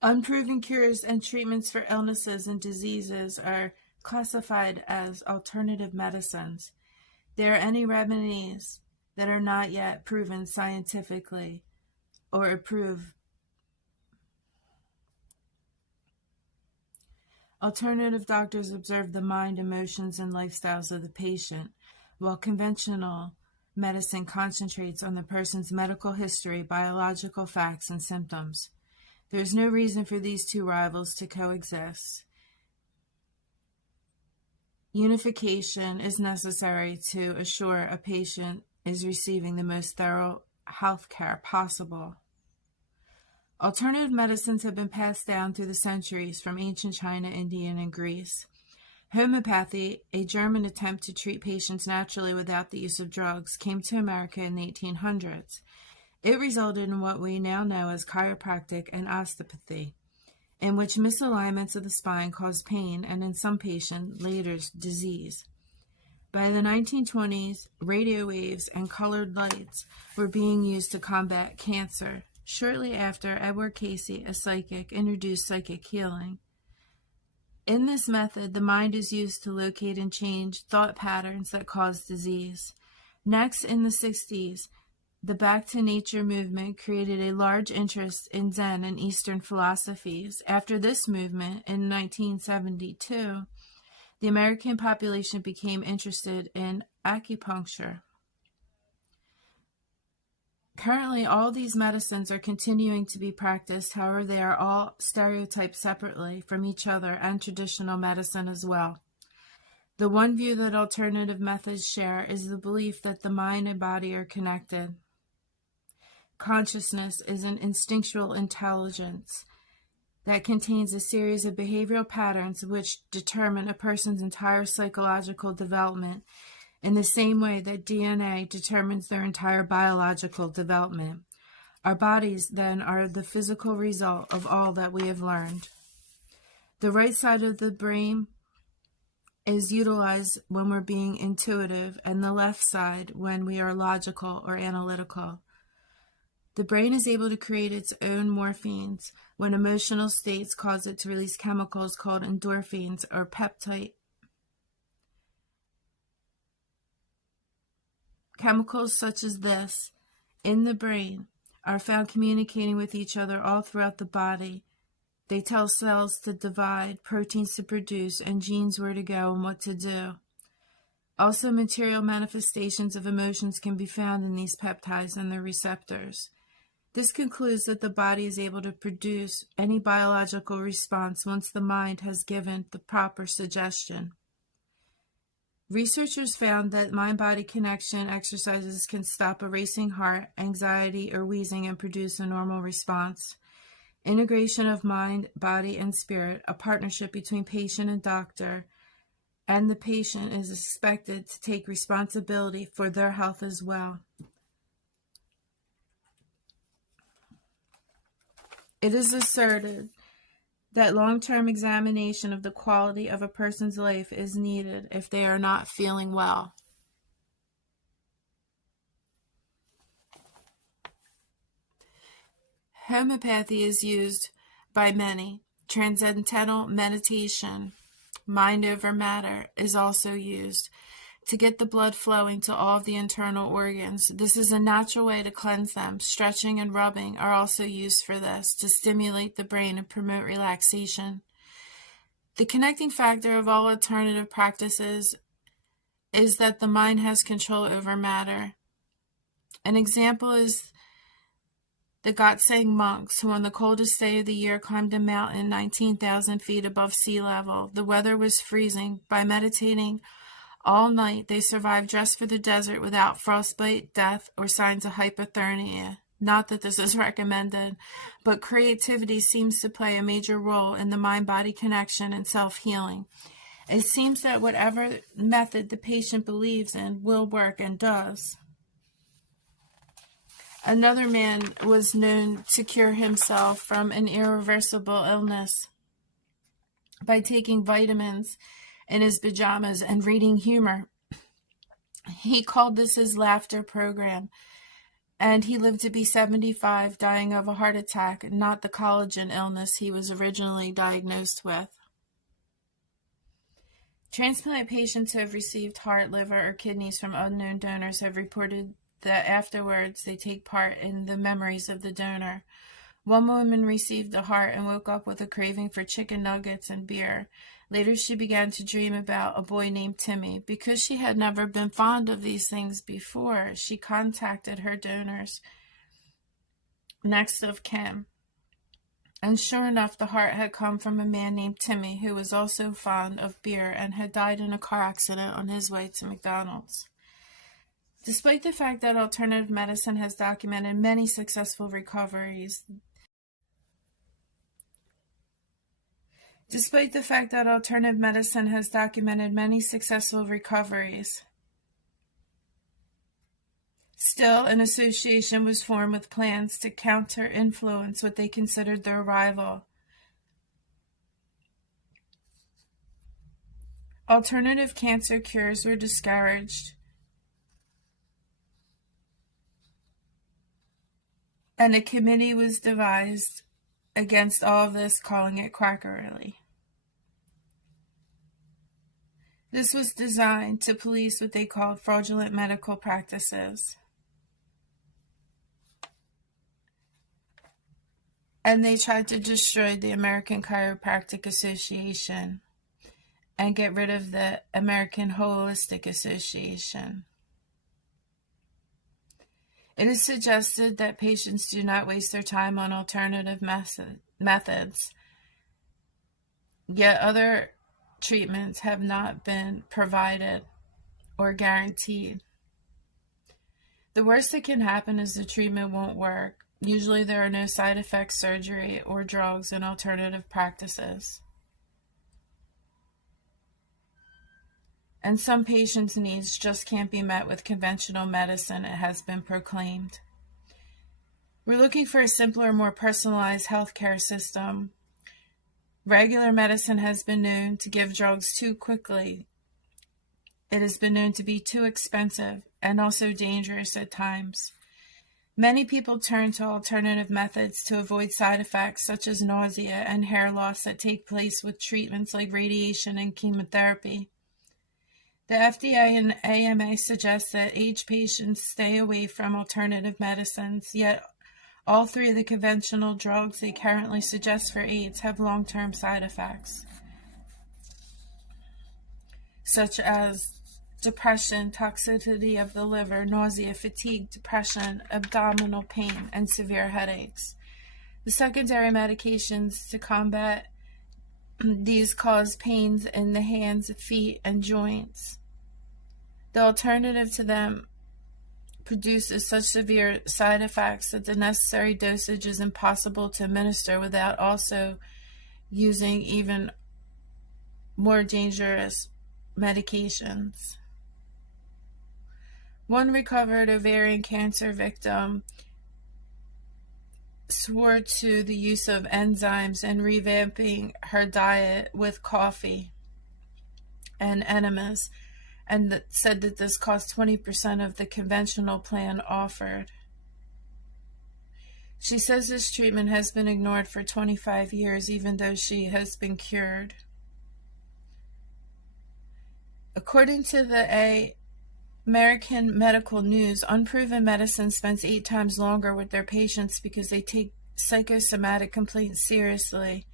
Unproven cures and treatments for illnesses and diseases are classified as alternative medicines. There are any remedies that are not yet proven scientifically or approved. Alternative doctors observe the mind, emotions, and lifestyles of the patient, while conventional medicine concentrates on the person's medical history, biological facts, and symptoms. There is no reason for these two rivals to coexist. Unification is necessary to assure a patient is receiving the most thorough health care possible. Alternative medicines have been passed down through the centuries from ancient China, India, and Greece. Homeopathy, a German attempt to treat patients naturally without the use of drugs, came to America in the 1800s. It resulted in what we now know as chiropractic and osteopathy, in which misalignments of the spine cause pain and in some patients later disease. By the 1920s, radio waves and colored lights were being used to combat cancer. Shortly after, Edward Casey, a psychic, introduced psychic healing. In this method, the mind is used to locate and change thought patterns that cause disease. Next, in the 60s, the Back to Nature movement created a large interest in Zen and Eastern philosophies. After this movement, in 1972, the American population became interested in acupuncture. Currently, all these medicines are continuing to be practiced. However, they are all stereotyped separately from each other and traditional medicine as well. The one view that alternative methods share is the belief that the mind and body are connected. Consciousness is an instinctual intelligence that contains a series of behavioral patterns which determine a person's entire psychological development in the same way that DNA determines their entire biological development. Our bodies, then, are the physical result of all that we have learned. The right side of the brain is utilized when we're being intuitive, and the left side when we are logical or analytical. The brain is able to create its own morphines when emotional states cause it to release chemicals called endorphins or peptide. Chemicals such as this in the brain are found communicating with each other all throughout the body. They tell cells to divide, proteins to produce, and genes where to go and what to do. Also, material manifestations of emotions can be found in these peptides and their receptors. This concludes that the body is able to produce any biological response once the mind has given the proper suggestion. Researchers found that mind-body connection exercises can stop a racing heart, anxiety, or wheezing and produce a normal response. Integration of mind, body, and spirit, a partnership between patient and doctor, and the patient is expected to take responsibility for their health as well. It is asserted that long-term examination of the quality of a person's life is needed if they are not feeling well. Homeopathy is used by many. Transcendental meditation, mind over matter, is also used to get the blood flowing to all of the internal organs. This is a natural way to cleanse them. Stretching and rubbing are also used for this, to stimulate the brain and promote relaxation. The connecting factor of all alternative practices is that the mind has control over matter. An example is the Gatseng monks, who on the coldest day of the year climbed a mountain 19,000 feet above sea level. The weather was freezing. By meditating all night, they survived dressed for the desert without frostbite, death, or signs of hypothermia. Not that this is recommended, but creativity seems to play a major role in the mind-body connection and self-healing. It seems that whatever method the patient believes in will work and does. Another man was known to cure himself from an irreversible illness by taking vitamins in his pajamas and reading humor. He called this his laughter program. and he lived to be 75, dying of a heart attack, not the collagen illness he was originally diagnosed with. Transplant patients who have received heart, liver, or kidneys from unknown donors have reported that afterwards they take part in the memories of the donor. One woman received the heart and woke up with a craving for chicken nuggets and beer. Later, she began to dream about a boy named Timmy. Because she had never been fond of these things before, she contacted her donors, next of kin. And sure enough, the heart had come from a man named Timmy, who was also fond of beer and had died in a car accident on his way to McDonald's. Despite the fact that alternative medicine has documented many successful recoveries, still an association was formed with plans to counter-influence what they considered their rival. Alternative cancer cures were discouraged, and a committee was devised against all of this, calling it quackery. This was designed to police what they called fraudulent medical practices. And they tried to destroy the American Chiropractic Association and get rid of the American Holistic Association. It is suggested that patients do not waste their time on alternative methods, yet other treatments have not been provided or guaranteed. The worst that can happen is the treatment won't work. Usually there are no side effects, surgery, or drugs in alternative practices. And some patients' needs just can't be met with conventional medicine, it has been proclaimed. We're looking for a simpler, more personalized healthcare system. Regular medicine has been known to give drugs too quickly. It has been known to be too expensive and also dangerous at times. Many people turn to alternative methods to avoid side effects such as nausea and hair loss that take place with treatments like radiation and chemotherapy. The FDA and AMA suggest that aged patients stay away from alternative medicines, yet all three of the conventional drugs they currently suggest for AIDS have long-term side effects, such as depression, toxicity of the liver, nausea, fatigue, depression, abdominal pain, and severe headaches. The secondary medications to combat these cause pains in the hands, feet, and joints. The alternative to them produces such severe side effects that the necessary dosage is impossible to administer without also using even more dangerous medications. One recovered ovarian cancer victim swore to the use of enzymes and revamping her diet with coffee and enemas, and said that this cost 20% of the conventional plan offered. She says this treatment has been ignored for 25 years, even though she has been cured. According to the American Medical News, unproven medicine spends 8 times longer with their patients because they take psychosomatic complaints seriously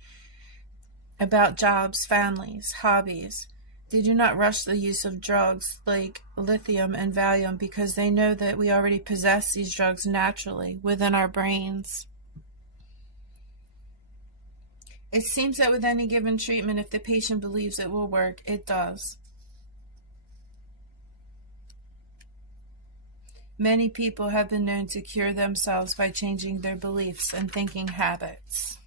about jobs, families, hobbies. They do not rush the use of drugs like lithium and Valium because they know that we already possess these drugs naturally within our brains. It seems that with any given treatment, if the patient believes it will work, it does. Many people have been known to cure themselves by changing their beliefs and thinking habits.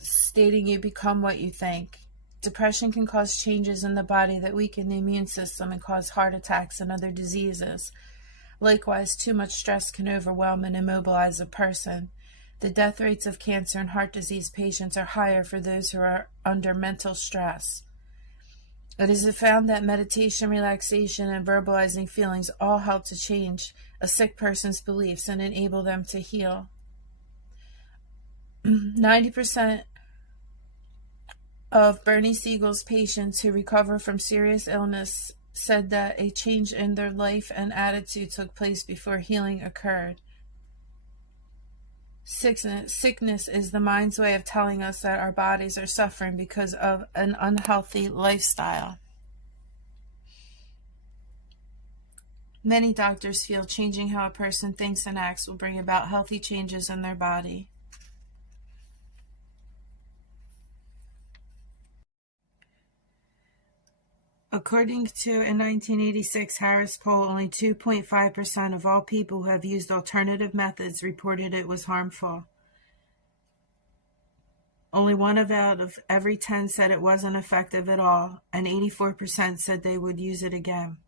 Stating you become what you think. Depression can cause changes in the body that weaken the immune system and cause heart attacks and other diseases. Likewise, too much stress can overwhelm and immobilize a person. The death rates of cancer and heart disease patients are higher for those who are under mental stress. It is found that meditation, relaxation, and verbalizing feelings all help to change a sick person's beliefs and enable them to heal. 90% of Bernie Siegel's patients who recover from serious illness said that a change in their life and attitude took place before healing occurred. Sickness is the mind's way of telling us that our bodies are suffering because of an unhealthy lifestyle. Many doctors feel changing how a person thinks and acts will bring about healthy changes in their body. According to a 1986 Harris poll, only 2.5% of all people who have used alternative methods reported it was harmful. Only 1 out of every 10 said it wasn't effective at all, and 84% said they would use it again.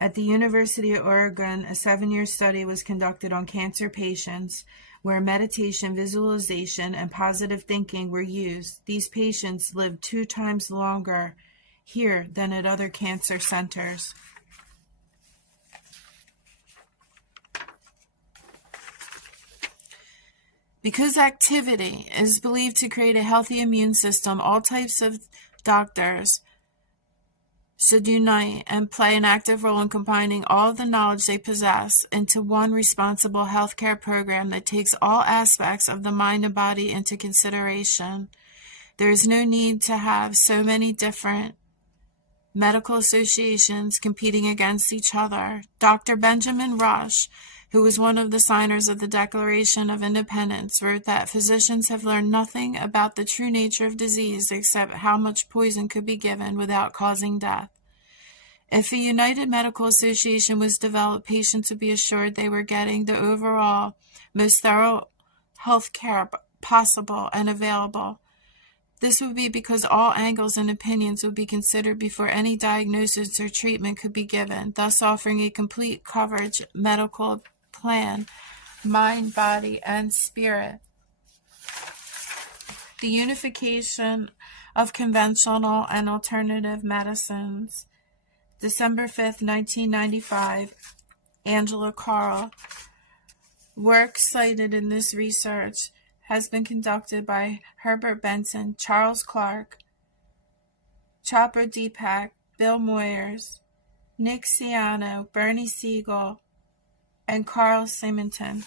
At the University of Oregon, a 7-year study was conducted on cancer patients where meditation, visualization, and positive thinking were used. These patients lived 2 times longer here than at other cancer centers. Because activity is believed to create a healthy immune system, all types of doctors should unite and play an active role in combining all the knowledge they possess into one responsible healthcare program that takes all aspects of the mind and body into consideration. There is no need to have so many different medical associations competing against each other. Dr. Benjamin Rush, who was one of the signers of the Declaration of Independence, wrote that physicians have learned nothing about the true nature of disease except how much poison could be given without causing death. If a united medical association was developed, patients would be assured they were getting the overall most thorough health care possible and available. This would be because all angles and opinions would be considered before any diagnosis or treatment could be given, thus offering a complete coverage medical plan, mind, body, and spirit. The unification of conventional and alternative medicines. December 5th, 1995, Angela Carl. Work cited in this research has been conducted by Herbert Benson, Charles Clark, Chopra Deepak, Bill Moyers, Nick Ciano, Bernie Siegel, and Carl Symington.